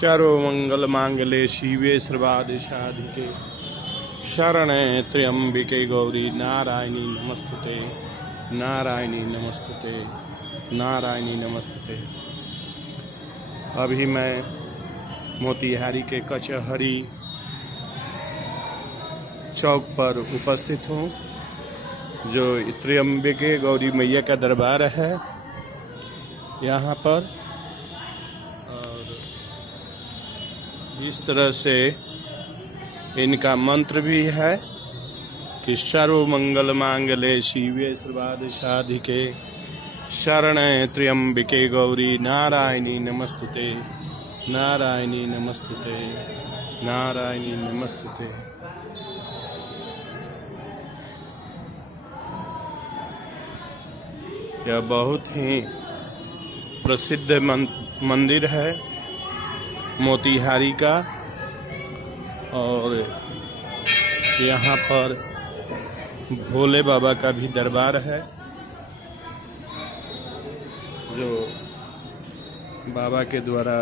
सर्वमंगल मांगल्ये शिवे सर्वार्थ शरणे त्र्यंबिके गौरी नारायणी नमस्तुते नारायणी नमस्तुते नारायणी नमस्तुते। अभी मैं मोतिहारी के कचहरी चौक पर उपस्थित हूँ, जो त्र्यंबिके गौरी मैया का दरबार है यहाँ पर। और इस तरह से इनका मंत्र भी है कि सर्व मंगल मांगल्ये शिवे सर्वार्थ साधिके शरणे त्र्यंबिके गौरी नारायणी नमस्तुते नारायणी नमस्तुते नारायणी नमस्तुते। यह बहुत ही प्रसिद्ध मंदिर है मोतिहारी का, और यहाँ पर भोले बाबा का भी दरबार है, जो बाबा के द्वारा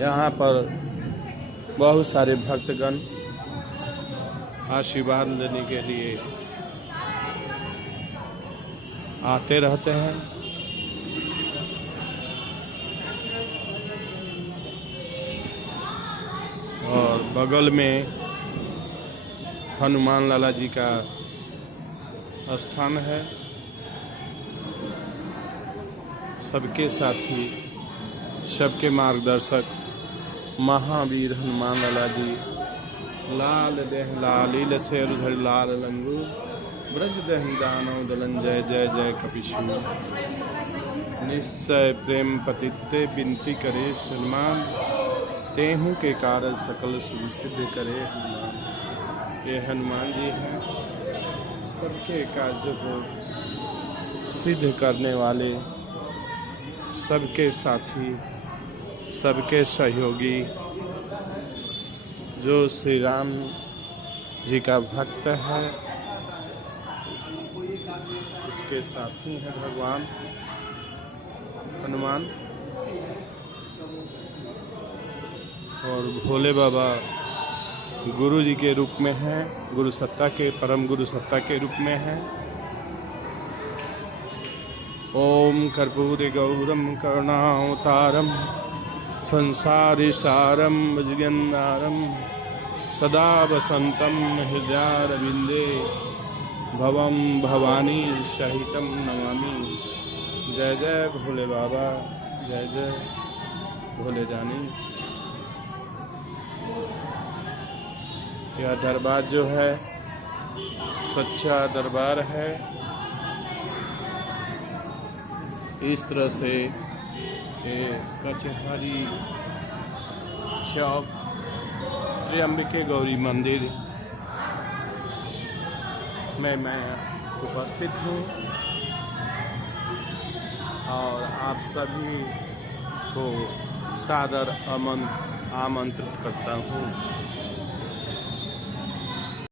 यहाँ पर बहुत सारे भक्तगण आशीर्वाद लेने के लिए आते रहते हैं। और बगल में हनुमान लाला जी का स्थान है। सबके साथी, सबके मार्गदर्शक महावीर हनुमान लाला जी, लाल देह लालील शेर धर लाल लंगूर ब्रज दही दानव दलन जय जय जय कपिशु निश्चय प्रेम पतिते बिनती करे सन्मान तेहू के कारज सकल शुभ सिद्ध करे हनुमान। ये हनुमान जी हैं, सबके कार्यों को सिद्ध करने वाले, सबके साथी, सबके सहयोगी, जो श्री राम जी का भक्त है, उसके साथी हैं भगवान हनुमान। और भोले बाबा गुरु जी के रूप में हैं, गुरु सत्ता के, परम गुरु सत्ता के रूप में हैं। ओम कर्पूरे गौरम करुणावतारम संसारी सारम भजगन्नारम सदा वसंतम हृदयारविंदे भवम भवानी सहितम नमामि। जय जय भोले बाबा, जय जय भोले जानी। यह दरबार जो है सच्चा दरबार है। इस तरह से कचहरी चौक त्र्यंबिके गौरी मंदिर में मैं उपस्थित हूँ, और आप सभी को सादर आमंत्रित करता हूँ।